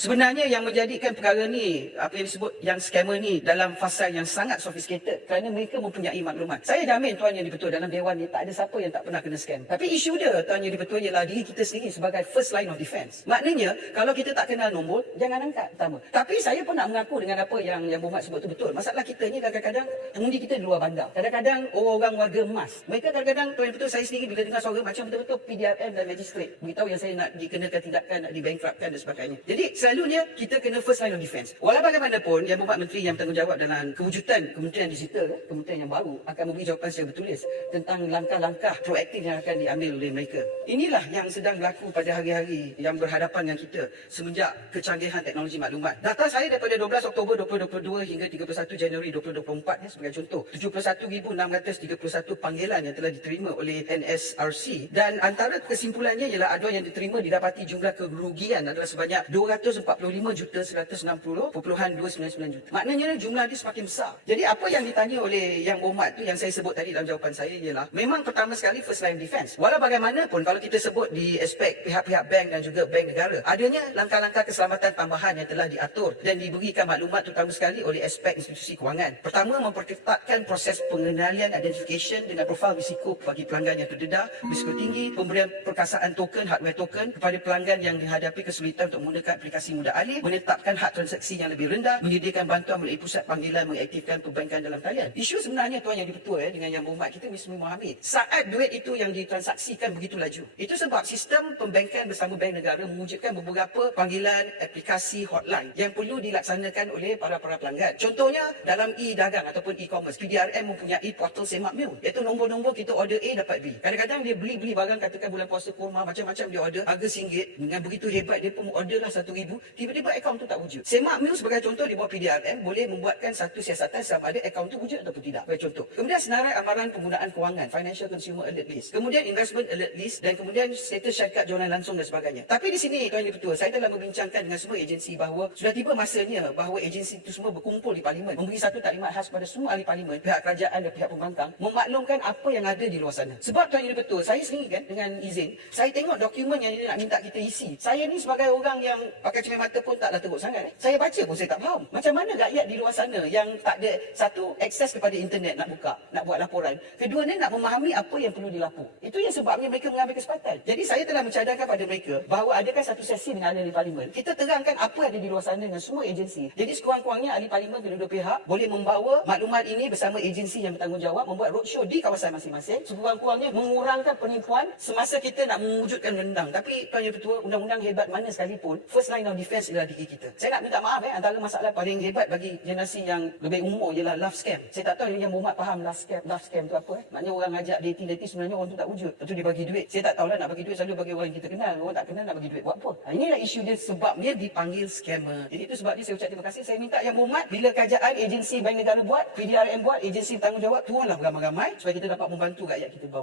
Sebenarnya yang menjadikan perkara ni, apa yang disebut yang scammer ni dalam fasa yang sangat sophisticated kerana mereka mempunyai maklumat. Saya jamin Tuan Yang Di-Pertua dalam Dewan ni tak ada siapa yang tak pernah kena scam. Tapi isu dia Tuan Yang Di-Pertua ialah diri kita sendiri sebagai first line of defense. Maknanya kalau kita tak kenal nombor, jangan angkat pertama. Tapi saya pun nak mengaku dengan apa yang Muhammad sebut tu betul. Masalah kita ni kadang-kadang pengundi kita di luar bandar. Kadang-kadang orang-orang warga emas. Mereka kadang-kadang Tuan Yang Di-Pertua saya sendiri bila dengar suara macam betul-betul PDRM dan magistrate beritahu yang saya nak dikenakan tindakan, nak dibankruptkan dan sebagainya. Jadi selalunya kita kena first line of defense. Walau bagaimanapun, Yang Berhormat Menteri yang bertanggungjawab dalam kewujudan Kementerian Digital, Kementerian yang baru akan memberi jawapan secara bertulis tentang langkah-langkah proaktif yang akan diambil oleh mereka. Inilah yang sedang berlaku pada hari-hari yang berhadapan dengan kita semenjak kecanggihan teknologi maklumat. Data saya daripada 12 Oktober 2022 hingga 31 Januari 2024 sebagai contoh, 71,631 panggilan yang telah diterima oleh NSRC dan antara kesimpulannya ialah aduan yang diterima didapati jumlah kerugian adalah sebanyak 245,160.299 juta. Maknanya jumlah dia semakin besar. Jadi apa yang ditanya oleh Yang Berhormat tu yang saya sebut tadi dalam jawapan saya ialah memang pertama sekali first line defense. Walau bagaimanapun kalau kita sebut di aspek pihak-pihak bank dan juga bank negara, adanya langkah-langkah keselamatan tambahan yang telah diatur dan diberikan maklumat terutama sekali oleh aspek institusi kewangan. Pertama, memperketatkan proses pengenalian identification dengan profil risiko bagi pelanggan yang terdedah, risiko tinggi, pemberian perkasaan token, hardware token kepada pelanggan yang dihadapi kesulitan untuk menggunakan aplikasi mudah alih, menetapkan had transaksi yang lebih rendah, menyediakan bantuan melalui pusat panggilan mengaktifkan perbankan dalam talian. Isu sebenarnya Tuan Yang Di-Pertua dengan Yang Berhormat kita mesti memahami saat duit itu yang ditransaksikan begitu laju. Itu sebab sistem pembankan bersama bank negara mewujudkan beberapa panggilan aplikasi hotline yang perlu dilaksanakan oleh para pelanggan. Contohnya dalam e-dagang ataupun e-commerce, PDRM mempunyai portal semak mil, iaitu nombor-nombor kita order A dapat B. Kadang-kadang dia beli barang, katakan bulan puasa kurma macam-macam dia order harga RM1 dengan begitu hebat dia pun order lah RM1,000, tiba-tiba akaun tu tak wujud. Semak mil sebagai contoh di bawah PDRM boleh membuatkan satu siasatan sama ada akaun tu wujud ataupun tidak. Sebagai contoh. Kemudian senarai amaran penggunaan kewangan, Financial Consumer Alert List. Kemudian Investment Alert List dan kemudian status syarikat jualan langsung dan sebagainya. Tapi di sini Tuan Yang Di-Pertua, saya telah membincangkan dengan semua agensi bahawa sudah tiba masanya bahawa agensi itu semua berkumpul di Parlimen, memberi satu taklimat khas kepada semua ahli Parlimen, pihak kerajaan dan pihak pembangkang memaklumkan apa yang ada di luar sana. Sebab Tuan Yang Di-Pertua, saya sendiri kan dengan izin, saya tengok dokumen yang dia nak minta kita isi. Saya ni sebagai orang yang pakai cermin mata pun taklah teruk sangat. Saya baca pun saya tak faham. Macam mana rakyat di luar sana yang tak ada satu akses kepada internet nak buka, nak buat laporan. Kedua ni nak memahami apa yang perlu dilapor. Itu yang sebabnya mereka mengambil kesempatan. Jadi saya telah mencadangkan pada mereka bahawa adakah satu sesi dengan ahli Parlimen. Kita terangkan apa yang ada di luar sana dengan semua agensi. Jadi sekurang-kurangnya ahli Parlimen kedua-dua pihak boleh membawa maklumat ini bersama agensi yang bertanggungjawab membuat roadshow di kawasan masing-masing. Sekurang-kurangnya mengurangkan penipuan semasa kita nak mewujudkan undang. Tapi Tuan Yang Di-Pertua, undang-undang hebat mana sekalipun, first line of defense adalah diri kita. Saya nak minta maaf antara masalah paling hebat bagi generasi yang lebih umur ialah love scam. Saya tak tahu Yang Berhormat faham love scam tu apa. Maknanya orang ajak dating sebenarnya orang tu tak wujud. Lepas tu dia bagi duit. Saya tak tahulah nak bagi duit selalu bagi orang yang kita kenal. Orang tak kenal nak bagi duit buat apa? Inilah isu dia sebabnya dipanggil scammer. Jadi itu sebabnya saya ucap terima kasih. Saya minta Yang Berhormat bila kerajaan agensi bank negara buat, PDRM buat, agensi bertanggungjawab turunlah beramai-ramai supaya kita dapat membantu rakyat kita bawah.